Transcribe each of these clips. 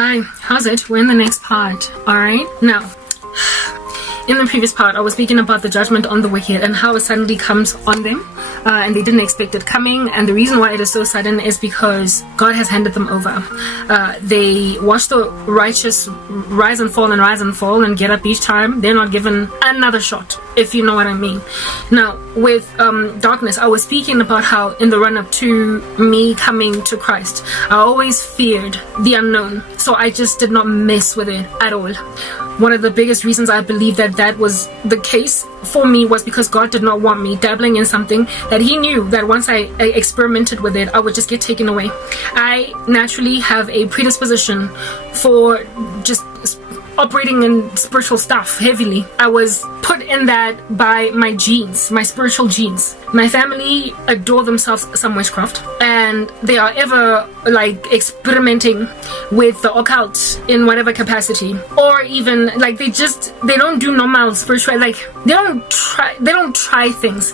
Hi, how's it? We're in the next part, alright? Now, in the previous part, I was speaking about the judgment on the wicked and how it suddenly comes on them, and they didn't expect it coming. And the reason why it is so sudden is because God has handed them over. They watch the righteous rise and fall and get up each time. They're not given another shot, if you know what I mean. Now, with darkness, I was speaking about how in the run-up to me coming to Christ, I always feared the unknown, so I just did not mess with it at all. One of the biggest reasons I believe that was the case for me was because God did not want me dabbling in something that He knew that once I experimented with it, I would just get taken away. I naturally have a predisposition for just operating in spiritual stuff heavily. I was put in that by my genes, my spiritual genes. My family adore themselves some witchcraft, and they are ever like experimenting with the occult in whatever capacity, or even like they don't do normal spiritual, like they don't try things.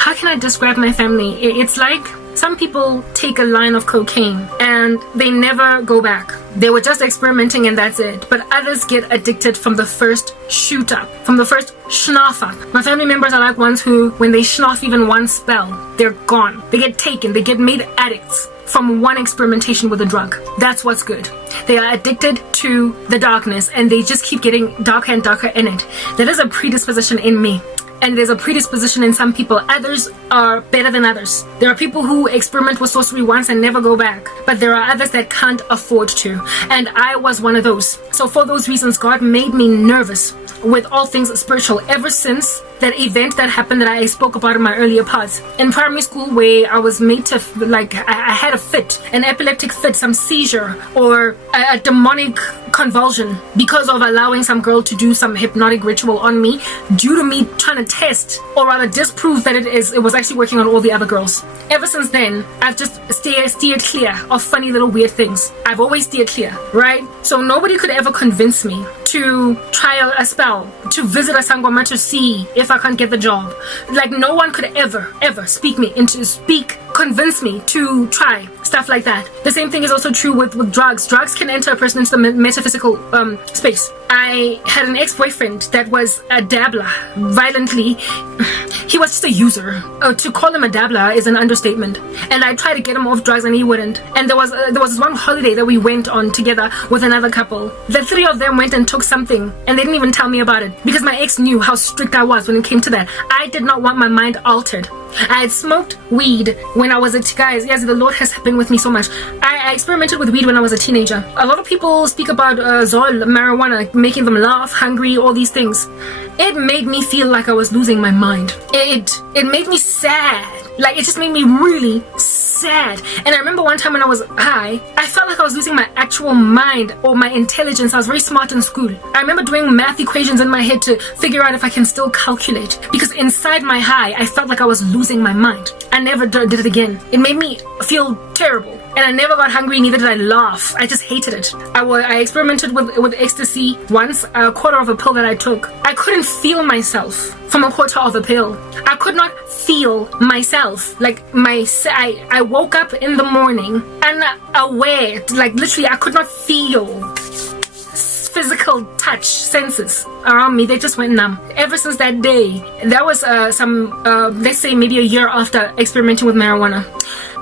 How can I describe my family? It's like some people take a line of cocaine and they never go back. They were just experimenting and that's it. But others get addicted from the first shoot up, from the first schnoff up. My family members are like ones who, when they schnoff even one spell, they're gone. They get taken, they get made addicts from one experimentation with a drug. That's what's good. They are addicted to the darkness and they just keep getting darker and darker in it. That is a predisposition in me. And there's a predisposition in some people. Others are better than others. There are people who experiment with sorcery once and never go back. But there are others that can't afford to. And I was one of those. So for those reasons, God made me nervous with all things spiritual ever since that event that happened that I spoke about in my earlier parts. In primary school, where I was made to, like, I had a fit, an epileptic fit, some seizure, or a demonic convulsion because of allowing some girl to do some hypnotic ritual on me due to me trying to test, or rather disprove that it was actually working on all the other girls. Ever since then, I've just steered clear of funny little weird things. I've always steered clear, right? So nobody could ever convince me to try a spell, to visit a sangoma to see if I can't get the job. Like no one could ever convince me to try stuff like that. The same thing is also true with drugs. Drugs can enter a person into the metaphysical space. I had an ex-boyfriend that was a dabbler, violently. He was just a user. To call him a dabbler is an understatement. And I tried to get him off drugs and he wouldn't. And there was this one holiday that we went on together with another couple. The three of them went and took something and they didn't even tell me about it because my ex knew how strict I was when it came to that. I did not want my mind altered. I had smoked weed when I was a guys. Yes, the Lord has been with me so much. I experimented with weed when I was a teenager. A lot of people speak about Zol, marijuana, making them laugh, hungry, all these things. It made me feel like I was losing my mind. It made me sad. Like, it just made me really sad. And I remember one time when I was high, I felt like I was losing my actual mind or my intelligence. I was very smart in school. I remember doing math equations in my head to figure out if I can still calculate. Because inside my high, I felt like I was losing my mind. I never did it again. It made me feel terrible. And I never got hungry, neither did I laugh. I just hated it. I experimented with ecstasy once, a quarter of a pill that I took. I couldn't feel myself from a quarter of a pill. I could not feel myself. Like I woke up in the morning unaware. Like literally, I could not feel physical touch senses around me. They just went numb. Ever since that day, that was let's say maybe a year after experimenting with marijuana.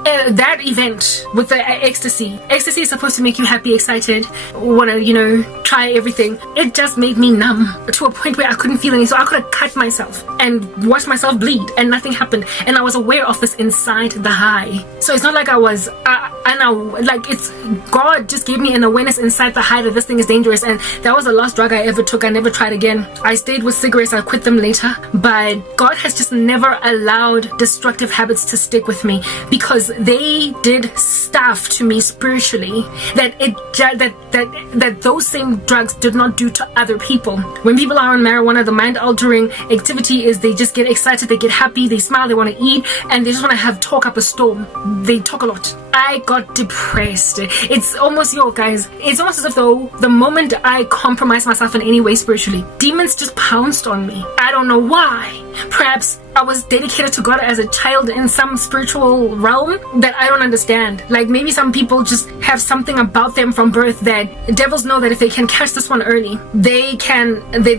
That event with the ecstasy is supposed to make you happy, excited, want to, try everything. It just made me numb to a point where I couldn't feel anything. So I could have cut myself and watched myself bleed and nothing happened. And I was aware of this inside the high. So it's not like I was, it's God just gave me an awareness inside the high that this thing is dangerous. And that was the last drug I ever took. I never tried again. I stayed with cigarettes. I quit them later. But God has just never allowed destructive habits to stick with me because they did stuff to me spiritually that those same drugs did not do to other people. When people are on marijuana, the mind altering activity is they just get excited, they get happy, they smile, they want to eat, and they just want to have talk up a storm. They talk a lot. I got depressed. It's almost, guys, it's almost as if though the moment I compromise myself in any way spiritually, demons just pounced on me. I don't know why. Perhaps I was dedicated to God as a child in some spiritual realm that I don't understand. Like maybe some people just have something about them from birth that devils know that if they can catch this one early, they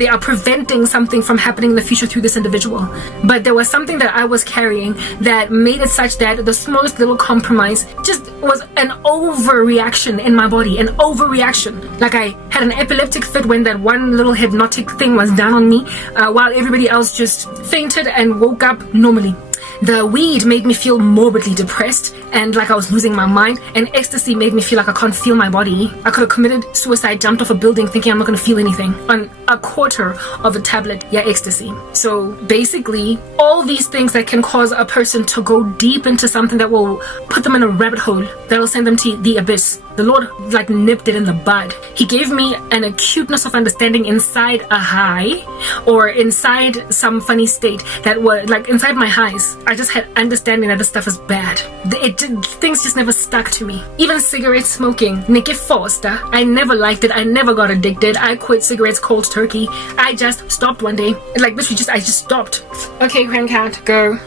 are preventing something from happening in the future through this individual. But there was something that I was carrying that made it such that the smallest little compromise just was an overreaction in my body, an overreaction. Like I had an epileptic fit when that one little hypnotic thing was down on me, while everybody else just fainted and woke up normally. The weed made me feel morbidly depressed and like I was losing my mind, and ecstasy made me feel like I can't feel my body. I could have committed suicide, jumped off a building thinking I'm not going to feel anything on a quarter of a tablet, ecstasy. So basically, all these things that can cause a person to go deep into something that will put them in a rabbit hole, that will send them to the abyss. The Lord like nipped it in the bud. He gave me an acuteness of understanding inside a high, or inside some funny state that was like inside my highs. I just had understanding that this stuff is bad. Things just never stuck to me. Even cigarette smoking, Nikki Foster, I never liked it. I never got addicted. I quit cigarettes cold turkey. I just stopped one day. Like literally I just stopped. Okay, Grandcat, go.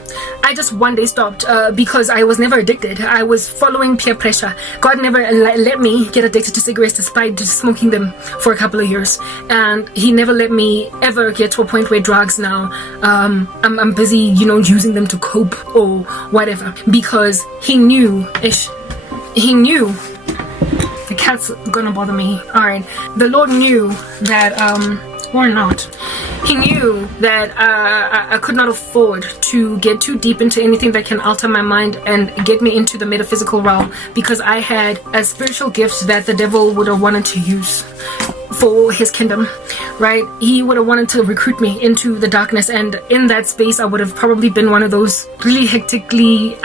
I just one day stopped because I was never addicted. I was following peer pressure. God never let me get addicted to cigarettes despite just smoking them for a couple of years. And He never let me ever get to a point where drugs now, I'm busy, using them to cope or whatever, because He knew the cat's gonna bother me. Alright, the Lord knew that or not, He knew that I could not afford to get too deep into anything that can alter my mind and get me into the metaphysical realm, because I had a spiritual gift that the devil would have wanted to use for his kingdom, right? He would have wanted to recruit me into the darkness, and in that space I would have probably been one of those really hectically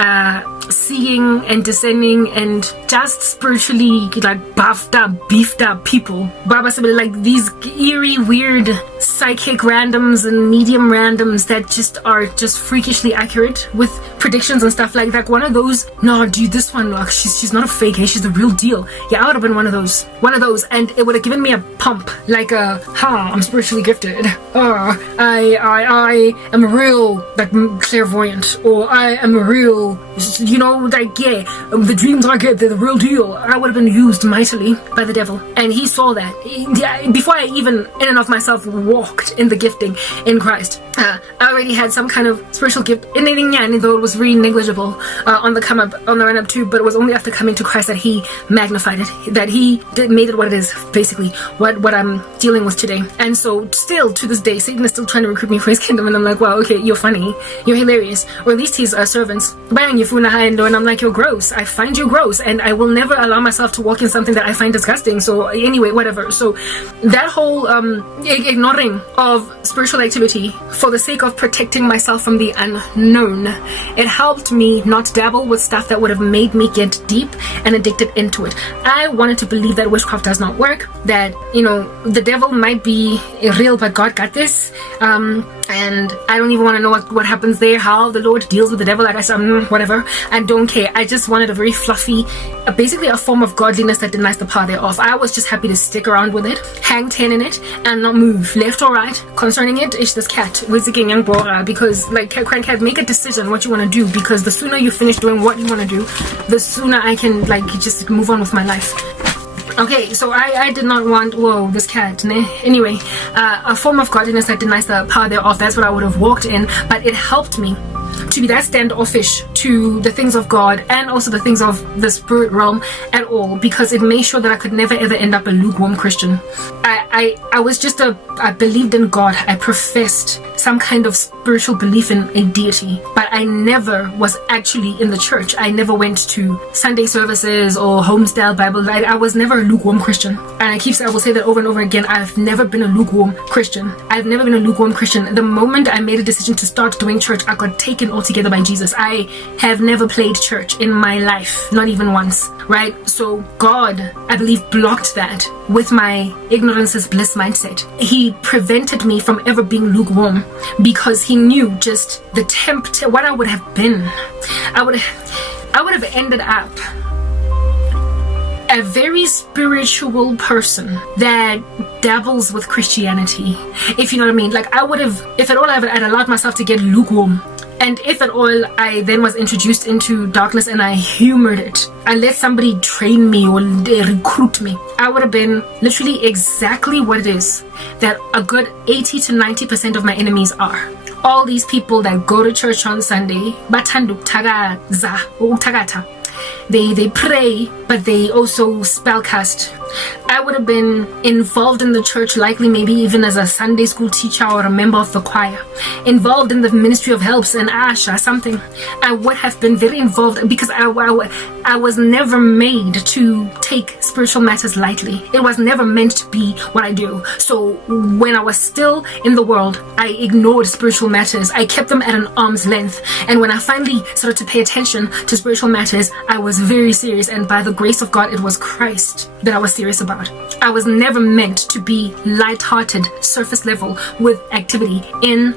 seeing and discerning and just spiritually like buffed up, beefed up people. Baba said, like these eerie, weird psychic randoms and medium randoms that just are just freakishly accurate with predictions and stuff like that. One of those, no dude, this one, like, she's not a fake, hey, she's the real deal. Yeah, I would have been one of those, and it would have given me a pump, like I'm spiritually gifted. I am a real like clairvoyant, or I am a real, the dreams I get, they're the real deal. I would have been used mightily by the devil, and he saw that before I even in and of myself walked in the gifting in Christ. I already had some kind of spiritual gift in anything, though it was really negligible on the run up too. But it was only after coming to Christ that He magnified it, that He made it what it is, basically what I'm dealing with today. And so still to this day, Satan is still trying to recruit me for his kingdom, and I'm like, wow, okay, you're funny, you're hilarious, or at least his servants. Bang, and I'm like, you're gross. I find you gross, and I will never allow myself to walk in something that I find disgusting. So anyway, whatever. So that whole ignoring of spiritual activity for the sake of protecting myself from the unknown, it helped me not dabble with stuff that would have made me get deep and addicted into it. I wanted to believe that witchcraft does not work, that the devil might be real, but God got this, and I don't even want to know what happens there, how the Lord deals with the devil. Like I said, whatever, I don't care. I just wanted a very fluffy, basically a form of godliness that denies the power thereof. I was just happy to stick around with it, hang 10 in it, and not move left or right concerning it. It's this cat because like Crank, make a decision what you want to do, because the sooner you finish doing what you want to do, the sooner I can like just move on with my life. Okay, so I did not want, whoa, this cat, anyway, a form of godliness that denies the power thereof. That's what I would have walked in, but it helped me to be that standoffish to the things of God and also the things of the spirit realm at all, because it made sure that I could never ever end up a lukewarm Christian. I was just I believed in God. I professed some kind of spiritual belief in a deity, but I never was actually in the church. I never went to Sunday services or homestyle Bible. I was never a lukewarm Christian, and I will say that over and over again. I've never been a lukewarm Christian. I've never been a lukewarm Christian. The moment I made a decision to start doing church, I got taken altogether by Jesus. I have never played church in my life, not even once, right? So God, I believe, blocked that with my ignorance is bliss mindset. He prevented me from ever being lukewarm because He knew just what I would have been. I would have ended up a very spiritual person that dabbles with Christianity, if you know what I mean. Like I would have, if at all I'd allowed myself to get lukewarm, and if at all I then was introduced into darkness and I humored it, I let somebody train me or recruit me, I would have been literally exactly what it is that a good 80 to 90% of my enemies are. All these people that go to church on Sunday, they pray, but they also spellcast. I would have been involved in the church, likely maybe even as a Sunday school teacher or a member of the choir, involved in the ministry of helps and Asha, something. I would have been very involved because I was never made to take spiritual matters lightly. It was never meant to be what I do. So when I was still in the world, I ignored spiritual matters. I kept them at an arm's length. And when I finally started to pay attention to spiritual matters, I was very serious. And by the grace of God, it was Christ that I was serious about. I was never meant to be light-hearted, surface level with activity in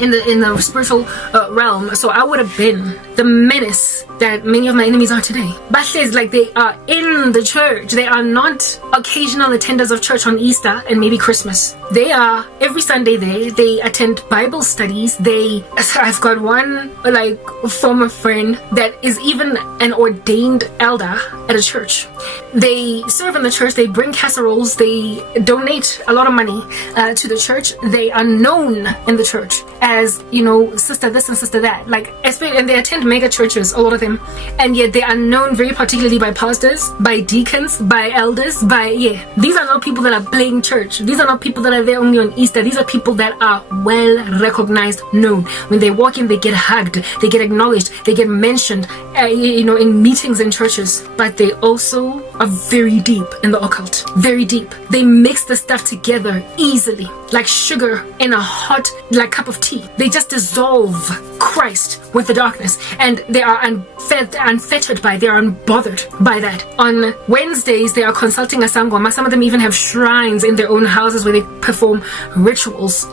the spiritual realm. So I would have been the menace that many of my enemies are today. But it's like they are in the church. They are not occasional attenders of church on Easter and maybe Christmas. They are every Sunday there. They attend Bible studies. I've got one former friend that is even an ordained elder at a church. They serve in the church. They bring casseroles. They donate a lot of money to the church. They are known in the church as, sister this and sister that. And they attend mega churches, a lot of them. And yet they are known very particularly by pastors, by deacons, by elders, These are not people that are playing church. These are not people that are there only on Easter. These are people that are well recognized, known. When they walk in, they get hugged, they get acknowledged, they get mentioned, in meetings in churches. But they also are very deep in the occult. Very deep. They mix the stuff together easily, like sugar in a hot cup of tea. They just dissolve Christ with the darkness, and they are unfettered by, they are unbothered by that. On Wednesdays, they are consulting a sangoma. Some of them even have shrines in their own houses where they perform rituals.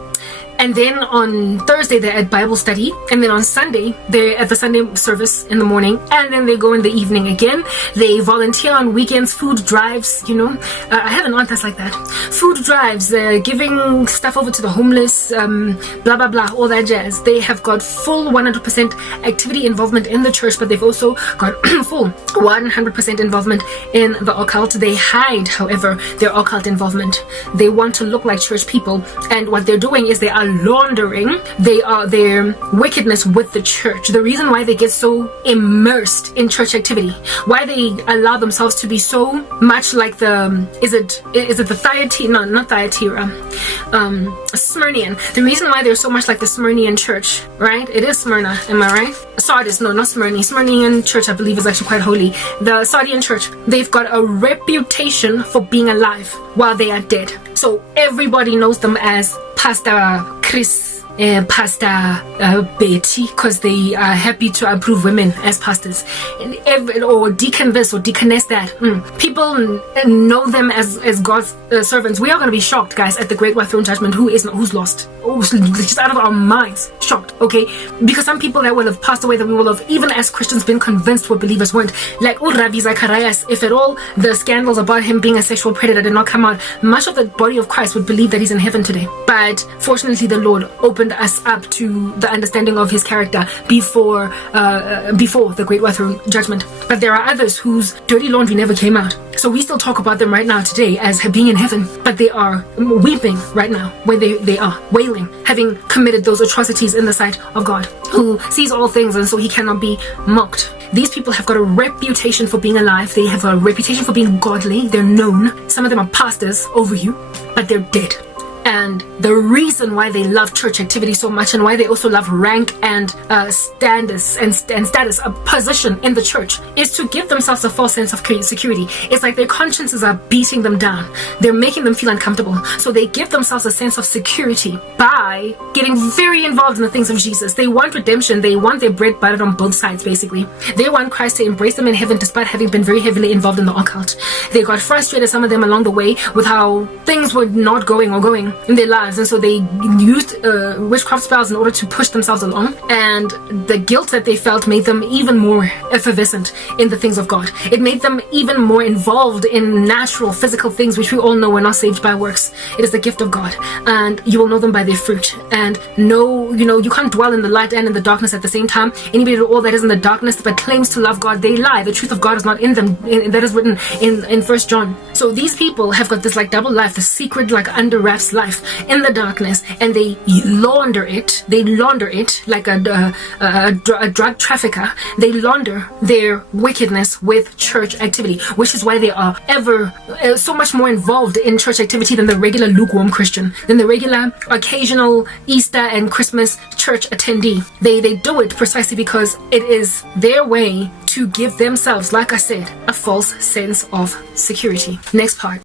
And then on Thursday, they're at Bible study. And then on Sunday, they're at the Sunday service in the morning. And then they go in the evening again. They volunteer on weekends, food drives, I have an aunt that's like that. Food drives, giving stuff over to the homeless, blah, blah, blah, all that jazz. They have got full 100% activity involvement in the church, but they've also got full 100% involvement in the occult. They hide, however, their occult involvement. They want to look like church people. And what they're doing is they are laundering their wickedness with the church. The reason why they get so immersed in church activity, why they allow themselves to be so much like is it the Thyatira? No, not Thyatira. Smyrnian. The reason why they're so much like the Smyrnian church, right? It is Smyrna, am I right? Sardis, no, not Smyrna. Smyrnian church, I believe, is actually quite holy. The Sardian church, they've got a reputation for being alive while they are dead. So everybody knows them as Pastor Chris, Pastor Betty, because they are happy to approve women as pastors, or deacon this or deaconess that. People know them as God's servants. We are going to be shocked, guys, at the Great White Throne Judgment. Who's lost? Just out of our minds, shocked. Okay, because some people that will have passed away, that we will have, even as Christians, been convinced what believers weren't. Like Rabbi Zacharias, if at all the scandals about him being a sexual predator did not come out, much of the body of Christ would believe that he's in heaven today. But fortunately, the Lord opened us up to the understanding of his character before the Great White Throne Judgment. But there are others whose dirty laundry never came out. So we still talk about them right now today as being in heaven, but they are weeping right now where they are, wailing, having committed those atrocities in the sight of God, who sees all things, and so he cannot be mocked. These people have got a reputation for being alive. They have a reputation for being godly. They're known. Some of them are pastors over you, but they're dead. And the reason why they love church activity so much, and why they also love rank and status, a position in the church, is to give themselves a false sense of security. It's like their consciences are beating them down. They're making them feel uncomfortable. So they give themselves a sense of security by getting very involved in the things of Jesus. They want redemption. They want their bread buttered on both sides, basically. They want Christ to embrace them in heaven despite having been very heavily involved in the occult. They got frustrated, some of them, along the way with how things were not going or going. in their lives, and so they used witchcraft spells in order to push themselves along, and the guilt that they felt made them even more effervescent in the things of God. It made them even more involved in natural physical things, which we all know we're not saved by works. It is the gift of God, and you will know them by their fruit. And no, you can't dwell in the light and in the darkness at the same time. Anybody at all that is in the darkness but claims to love God, they lie. The truth of God is not in them. That is written in 1 John. So these people have got this like double life, the secret like under wraps life in the darkness, and they launder it. They launder it like a drug trafficker. They launder their wickedness with church activity, which is why they are ever so much more involved in church activity than the regular lukewarm Christian, than the regular occasional Easter and Christmas church attendee. They do it precisely because it is their way to give themselves, like I said, a false sense of security. Next part.